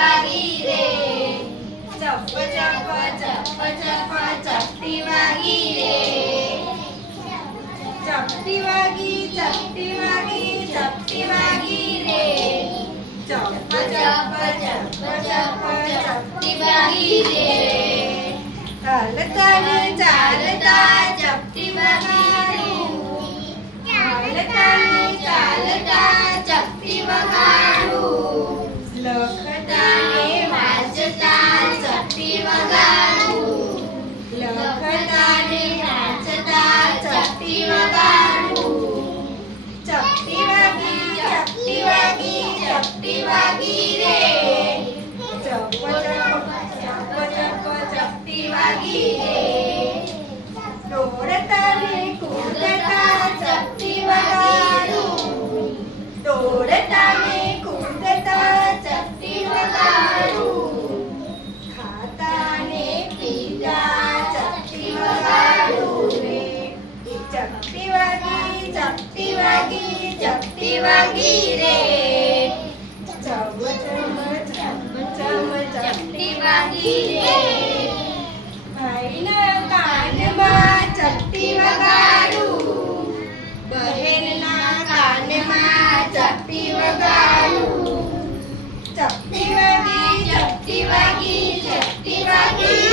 વાગી રે ચપ ચપ ચપ ચપ ચપટી વાગી રે ચપટી વાગી ચપટી વાગી ચપટી વાગી રે ચપ ચપ ચપ ચપ ચપટી વાગી રે ચાલતા ને ચાલતા ચપટી વગાડું ચાલતા ને ચાલતા ચપટી વગાડું લખતા ને વાંચતા ચપટી વગાડું લખતા ને વાંચતા ચપટી વગાડું ચપટી વાગી ચપટી વાગી ચપટી વાગી રે ચપ ચપ ચપ ચપટી વાગી રે દોડતા ને કૂદતા ચપટી વગાડું દોડતા ને કૂદતા ચપટી વગાડું ખાતા ને પીતા ચપટી વગાડું રે ચપટી વાગી ચપટી વાગી ચપટી વાગી રે ચમ ચમ ચમ ચમ ચપટી વાગી રે ભાઈના કાનમાં ચપટી વગાડું બહેનના કાનમાં ચપટી વગાડું ચપટી વાગી ચપટી વાગી ચપટી વાગી